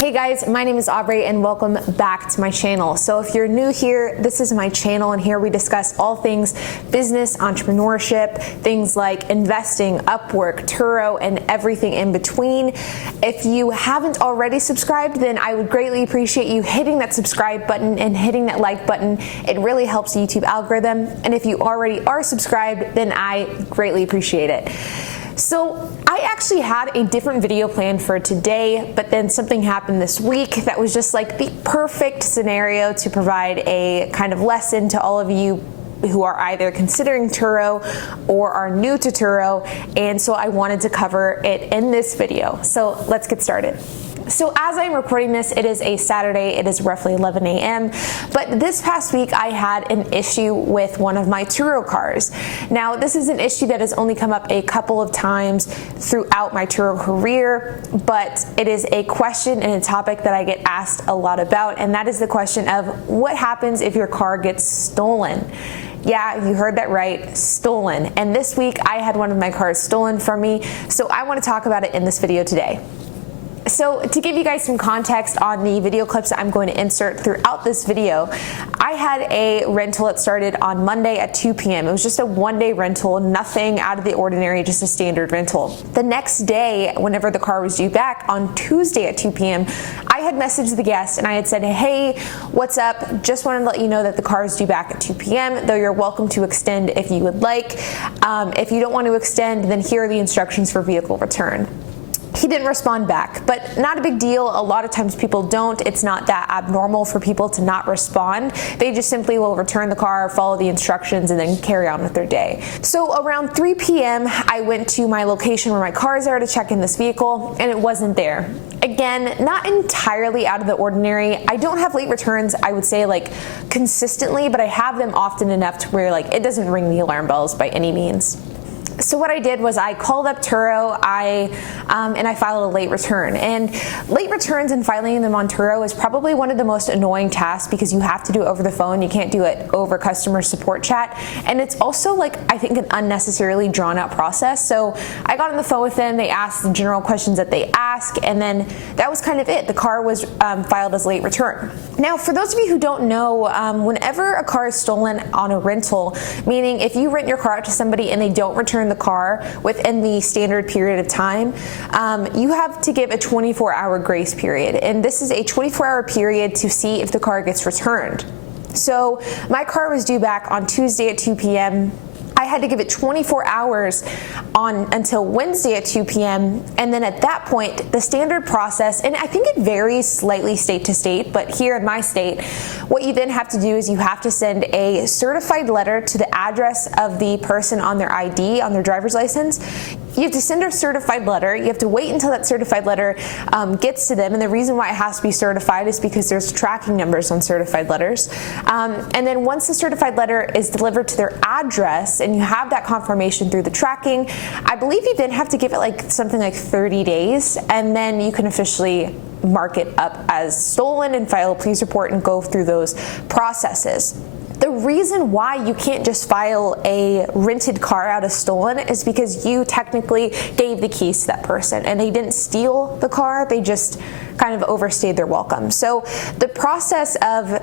Hey guys, my name is Aubrey and welcome back to my channel. So if you're new here, this is my channel and here we discuss all things business, entrepreneurship, things like investing, Upwork, Turo, and everything in between. If you haven't already subscribed, then I would greatly appreciate you hitting that subscribe button and hitting that like button. It really helps the YouTube algorithm. And if you already are subscribed, then I greatly appreciate it. So I actually had a different video planned for today, but then something happened this week that was just like the perfect scenario to provide a kind of lesson to all of you who are either considering Turo or are new to Turo, and so I wanted to cover it in this video. So let's get started. So as I'm recording this, it is a Saturday, it is roughly 11 a.m., but this past week I had an issue with one of my Turo cars. Now this is an issue that has only come up a couple of times throughout my Turo career, but it is a question and a topic that I get asked a lot about, and that is the question of what happens if your car gets stolen? Yeah, you heard that right, stolen. And this week I had one of my cars stolen from me, so I want to talk about it in this video today. So to give you guys some context on the video clips that I'm going to insert throughout this video, I had a rental that started on Monday at 2 p.m. It was just a one-day rental, nothing out of the ordinary, just a standard rental. The next day, whenever the car was due back on Tuesday at 2 p.m., I had messaged the guest and I had said, hey, what's up? Just wanted to let you know that the car is due back at 2 p.m., though you're welcome to extend if you would like. If you don't want to extend, then here are the instructions for vehicle return. He didn't respond back, but not a big deal. A lot of times people don't. It's not that abnormal for people to not respond. They just simply will return the car, follow the instructions, and then carry on with their day. So around 3 p.m., I went to my location where my cars are to check in this vehicle, and it wasn't there. Again, not entirely out of the ordinary. I don't have late returns, I would say, like consistently, but I have them often enough to where like it doesn't ring the alarm bells by any means. So what I did was I called up Turo and I filed a late return. And late returns and filing them on Turo is probably one of the most annoying tasks because you have to do it over the phone. You can't do it over customer support chat. And it's also like, I think, an unnecessarily drawn out process. So I got on the phone with them. They asked the general questions that they ask. And then that was kind of it. The car was filed as late return. Now, for those of you who don't know, whenever a car is stolen on a rental, meaning if you rent your car out to somebody and they don't return the car within the standard period of time, you have to give a 24-hour grace period. And this is a 24-hour period to see if the car gets returned. So my car was due back on Tuesday at 2 p.m. I had to give it 24 hours until Wednesday at 2 p.m. And then at that point, the standard process, and I think it varies slightly state to state, but here in my state, what you then have to do is you have to send a certified letter to the address of the person on their ID, on their driver's license. You have to send a certified letter. You have to wait until that certified letter gets to them. And the reason why it has to be certified is because there's tracking numbers on certified letters. And then once the certified letter is delivered to their address and you have that confirmation through the tracking, I believe you then have to give it like something like 30 days. And then you can officially mark it up as stolen and file a police report and go through those processes. The reason why you can't just file a rented car out as stolen is because you technically gave the keys to that person and they didn't steal the car, they just kind of overstayed their welcome. So the process of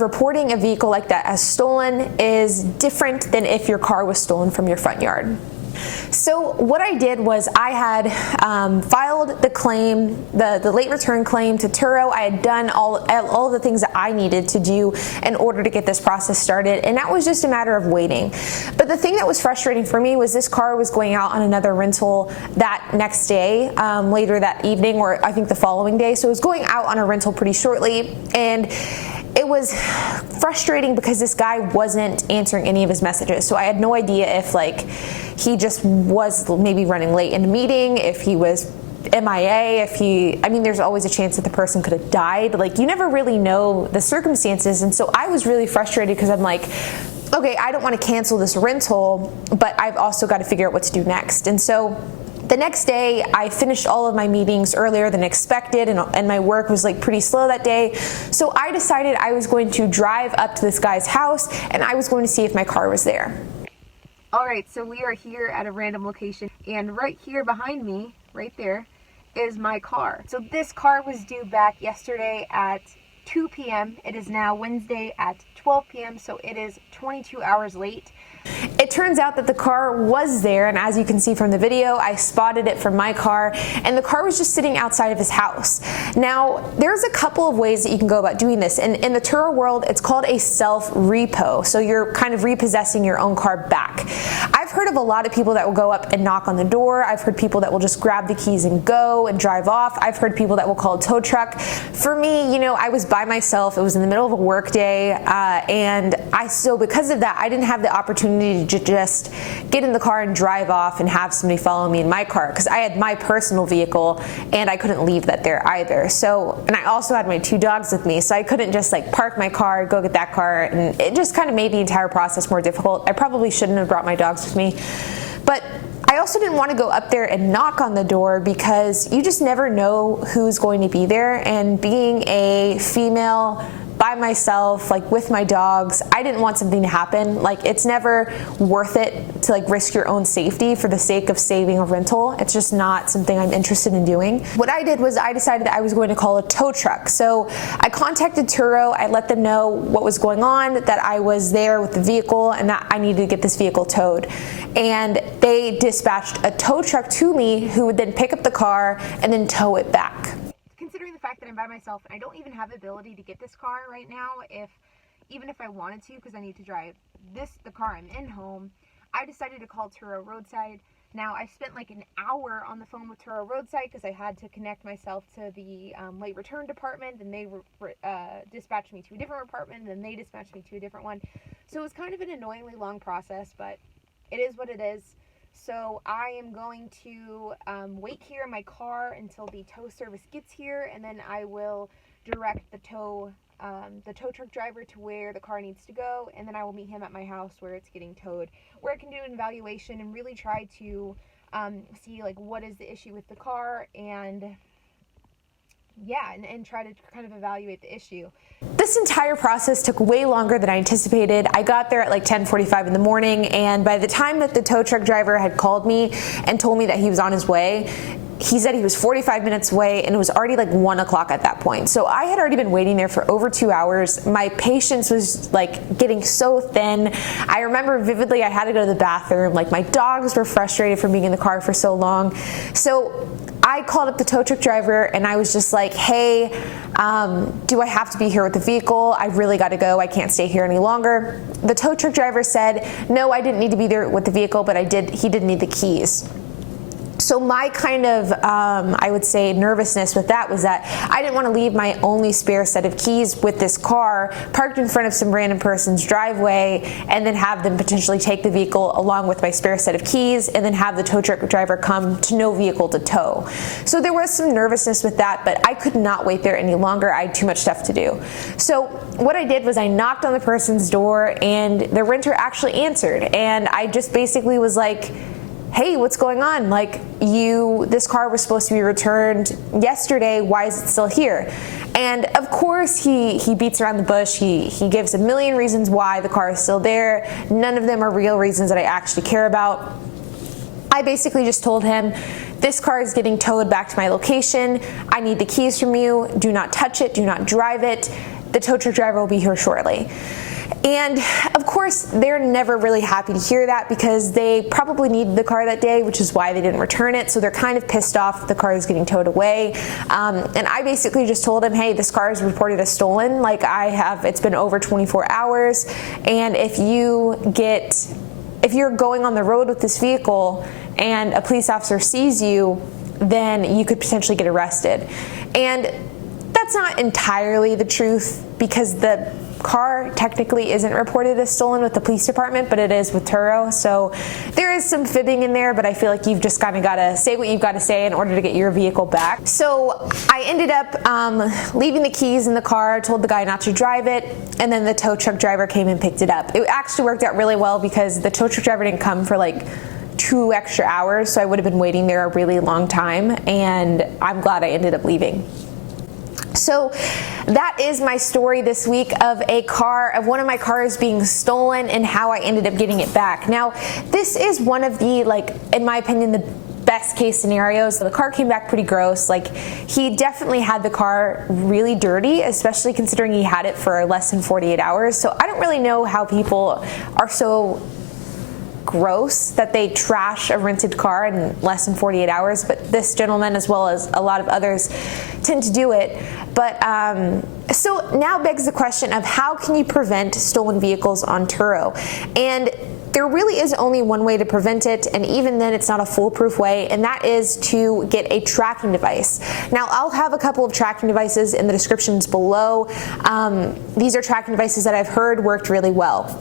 reporting a vehicle like that as stolen is different than if your car was stolen from your front yard. So what I did was I had filed the claim, the late return claim to Turo. I had done all of the things that I needed to do in order to get this process started, and that was just a matter of waiting. But the thing that was frustrating for me was this car was going out on another rental that next day, later that evening, or I think the following day. So it was going out on a rental pretty shortly, and it was frustrating because this guy wasn't answering any of his messages. So I had no idea if like he just was maybe running late in a meeting, if he was MIA, I mean, there's always a chance that the person could have died. Like, you never really know the circumstances. And so I was really frustrated because I'm like, okay, I don't want to cancel this rental, but I've also got to figure out what to do next. And so the next day, I finished all of my meetings earlier than expected, and my work was like pretty slow that day. So I decided I was going to drive up to this guy's house, and I was going to see if my car was there. All right, so we are here at a random location, and right here behind me, right there, is my car. So this car was due back yesterday at 2 p.m. It is now Wednesday at 12 p.m. so it is 22 hours late. It turns out that the car was there, and as you can see from the video, I spotted it from my car, and the car was just sitting outside of his house. Now, there's a couple of ways that you can go about doing this, and in the Turo world, it's called a self-repo, so you're kind of repossessing your own car back. I've heard of a lot of people that will go up and knock on the door. I've heard people that will just grab the keys and go and drive off. I've heard people that will call a tow truck. For me, you know, I was by myself. It was in the middle of a work day, and so because of that, I didn't have the opportunity to just get in the car and drive off and have somebody follow me in my car, because I had my personal vehicle and I couldn't leave that there either. So, and I also had my 2 dogs with me, so I couldn't just like park my car, go get that car, and it just kind of made the entire process more difficult. I probably shouldn't have brought my dogs with me, but I also didn't want to go up there and knock on the door because you just never know who's going to be there, and being a female by myself, like with my dogs, I didn't want something to happen. Like, it's never worth it to like risk your own safety for the sake of saving a rental. It's just not something I'm interested in doing. What I did was I decided that I was going to call a tow truck. So I contacted Turo, I let them know what was going on, that I was there with the vehicle and that I needed to get this vehicle towed. And they dispatched a tow truck to me who would then pick up the car and then tow it back. Considering the fact that I'm by myself and I don't even have the ability to get this car right now, even if I wanted to, because I need to drive the car I'm in home, I decided to call Turo Roadside. Now, I spent like an hour on the phone with Turo Roadside because I had to connect myself to the late return department, and they dispatched me to a different department, and then they dispatched me to a different one. So it was kind of an annoyingly long process, but it is what it is. So I am going to wait here in my car until the tow service gets here, and then I will direct the tow truck driver to where the car needs to go, and then I will meet him at my house where it's getting towed, where I can do an evaluation and really try to see like what is the issue with the car, and yeah, and try to kind of evaluate the issue. This entire process took way longer than I anticipated. I got there at like 10:45 in the morning, and by the time that the tow truck driver had called me and told me that he was on his way, he said he was 45 minutes away, and it was already like 1 o'clock at that point. So I had already been waiting there for over 2 hours. My patience was like getting so thin. I remember vividly I had to go to the bathroom. Like, my dogs were frustrated from being in the car for so long. So I called up the tow truck driver and I was just like, hey, do I have to be here with the vehicle? I really got to go. I can't stay here any longer. The tow truck driver said, no, I didn't need to be there with the vehicle, but he did need the keys. So my kind of, I would say, nervousness with that was that I didn't want to leave my only spare set of keys with this car parked in front of some random person's driveway and then have them potentially take the vehicle along with my spare set of keys and then have the tow truck driver come to no vehicle to tow. So there was some nervousness with that, but I could not wait there any longer. I had too much stuff to do. So what I did was I knocked on the person's door, and the renter actually answered, and I just basically was like, hey, what's going on? Like, this car was supposed to be returned yesterday. Why is it still here? And of course, he beats around the bush. He gives a million reasons why the car is still there. None of them are real reasons that I actually care about. I basically just told him, this car is getting towed back to my location. I need the keys from you. Do not touch it. Do not drive it. The tow truck driver will be here shortly. And of course, they're never really happy to hear that because they probably needed the car that day, which is why they didn't return it. So they're kind of pissed off the car is getting towed away. And I basically just told him, hey, this car is reported as stolen. Like, it's been over 24 hours. And if you're going on the road with this vehicle and a police officer sees you, then you could potentially get arrested. And that's not entirely the truth, because the car technically isn't reported as stolen with the police department, but it is with Turo. So there is some fibbing in there, but I feel like you've just kind of got to say what you've got to say in order to get your vehicle back. So I ended up leaving the keys in the car, told the guy not to drive it, and then the tow truck driver came and picked it up. It actually worked out really well because the tow truck driver didn't come for like 2 extra hours, so I would have been waiting there a really long time, and I'm glad I ended up leaving. So that is my story this week of one of my cars being stolen and how I ended up getting it back. Now, this is one of the, like, in my opinion, the best case scenarios. The car came back pretty gross. Like, he definitely had the car really dirty, especially considering he had it for less than 48 hours. So I don't really know how people are so gross that they trash a rented car in less than 48 hours, but this gentleman, as well as a lot of others, tend to do it. But so now begs the question of how can you prevent stolen vehicles on Turo? And there really is only one way to prevent it, and even then it's not a foolproof way, and that is to get a tracking device. Now, I'll have a couple of tracking devices in the descriptions below. These are tracking devices that I've heard worked really well.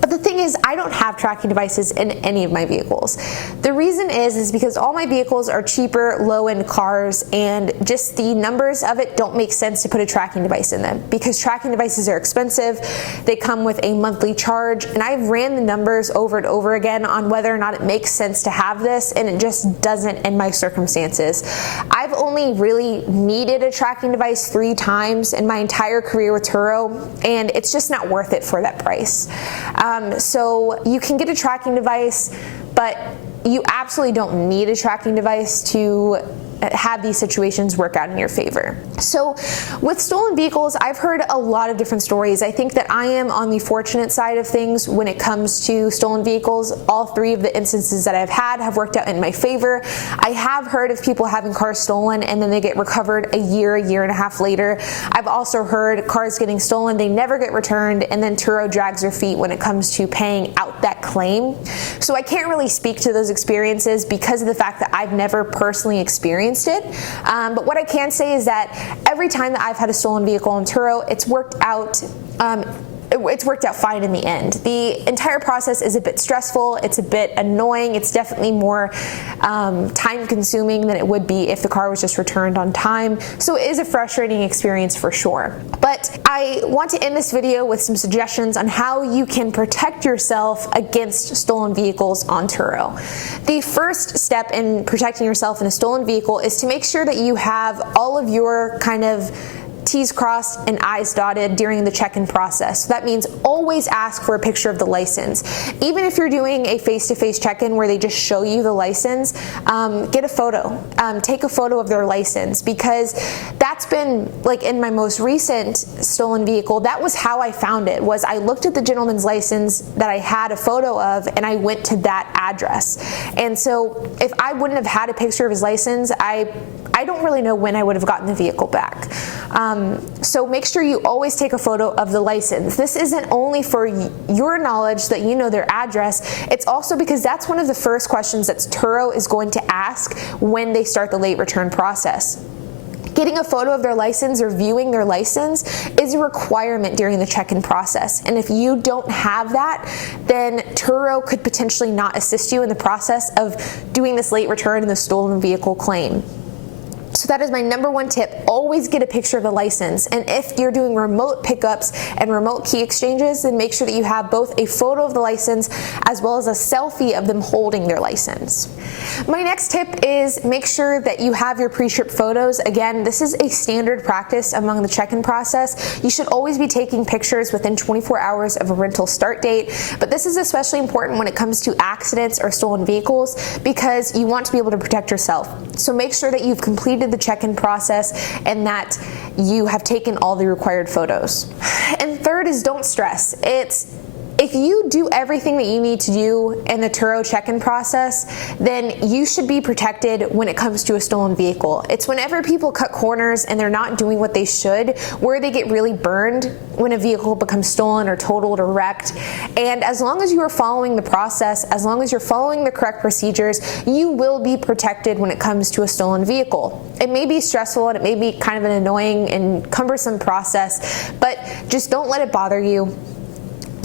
But the thing is, I don't have tracking devices in any of my vehicles. The reason is because all my vehicles are cheaper, low-end cars, and just the numbers of it don't make sense to put a tracking device in them, because tracking devices are expensive. They come with a monthly charge, and I've ran the numbers over and over again on whether or not it makes sense to have this, and it just doesn't in my circumstances. I've only really needed a tracking device 3 times in my entire career with Turo, and it's just not worth it for that price. So you can get a tracking device, but you absolutely don't need a tracking device to have these situations work out in your favor. So with stolen vehicles, I've heard a lot of different stories. I think that I am on the fortunate side of things when it comes to stolen vehicles. All 3 of the instances that I've had have worked out in my favor. I have heard of people having cars stolen and then they get recovered a year and a half later. I've also heard cars getting stolen, they never get returned, and then Turo drags their feet when it comes to paying out that claim. So I can't really speak to those experiences because of the fact that I've never personally experienced it. But what I can say is that every time that I've had a stolen vehicle on Turo, it's worked out fine in the end. The entire process is a bit stressful, it's a bit annoying, it's definitely more time consuming than it would be if the car was just returned on time. So it is a frustrating experience for sure. But I want to end this video with some suggestions on how you can protect yourself against stolen vehicles on Turo. The first step in protecting yourself in a stolen vehicle is to make sure that you have all of your kind of T's crossed and I's dotted during the check-in process. So that means always ask for a picture of the license. Even if you're doing a face-to-face check-in where they just show you the license, get a photo. Take a photo of their license, because that's been, like in my most recent stolen vehicle, that was how I found it, was I looked at the gentleman's license that I had a photo of and I went to that address. And so if I wouldn't have had a picture of his license, I don't really know when I would have gotten the vehicle back. So make sure you always take a photo of the license. This isn't only for your knowledge that you know their address, it's also because that's one of the first questions that Turo is going to ask when they start the late return process. Getting a photo of their license or viewing their license is a requirement during the check-in process. And if you don't have that, then Turo could potentially not assist you in the process of doing this late return and the stolen vehicle claim. So that is my number 1 tip. Always get a picture of the license. And if you're doing remote pickups and remote key exchanges, then make sure that you have both a photo of the license as well as a selfie of them holding their license. My next tip is make sure that you have your pre-trip photos. Again, this is a standard practice among the check-in process. You should always be taking pictures within 24 hours of a rental start date. But this is especially important when it comes to accidents or stolen vehicles, because you want to be able to protect yourself. So make sure that you've completed the check-in process and that you have taken all the required photos. And third is don't stress. If you do everything that you need to do in the Turo check-in process, then you should be protected when it comes to a stolen vehicle. It's whenever people cut corners and they're not doing what they should where they get really burned when a vehicle becomes stolen or totaled or wrecked. And as long as you are following the process, as long as you're following the correct procedures, you will be protected when it comes to a stolen vehicle. It may be stressful and it may be kind of an annoying and cumbersome process, but just don't let it bother you.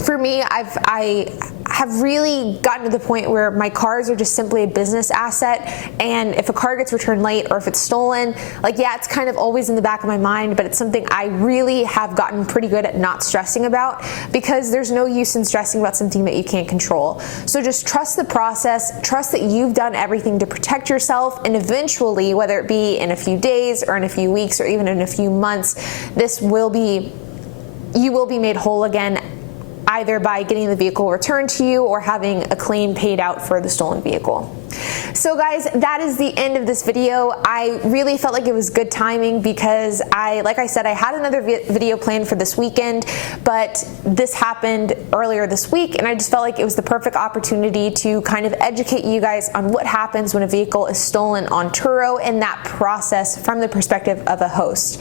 For me, I have really gotten to the point where my cars are just simply a business asset, and if a car gets returned late or if it's stolen, like, yeah, it's kind of always in the back of my mind, but it's something I really have gotten pretty good at not stressing about, because there's no use in stressing about something that you can't control. So just trust the process, trust that you've done everything to protect yourself, and eventually, whether it be in a few days or in a few weeks or even in a few months, you will be made whole again, either by getting the vehicle returned to you or having a claim paid out for the stolen vehicle. So guys, that is the end of this video. I really felt like it was good timing because like I said, I had another video planned for this weekend, but this happened earlier this week, and I just felt like it was the perfect opportunity to kind of educate you guys on what happens when a vehicle is stolen on Turo and that process from the perspective of a host.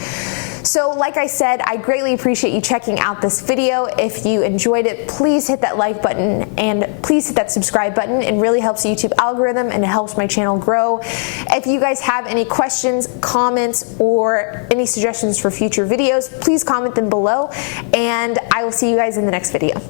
So like I said, I greatly appreciate you checking out this video. If you enjoyed it, please hit that like button and please hit that subscribe button. It really helps the YouTube algorithm and it helps my channel grow. If you guys have any questions, comments, or any suggestions for future videos, please comment them below, and I will see you guys in the next video.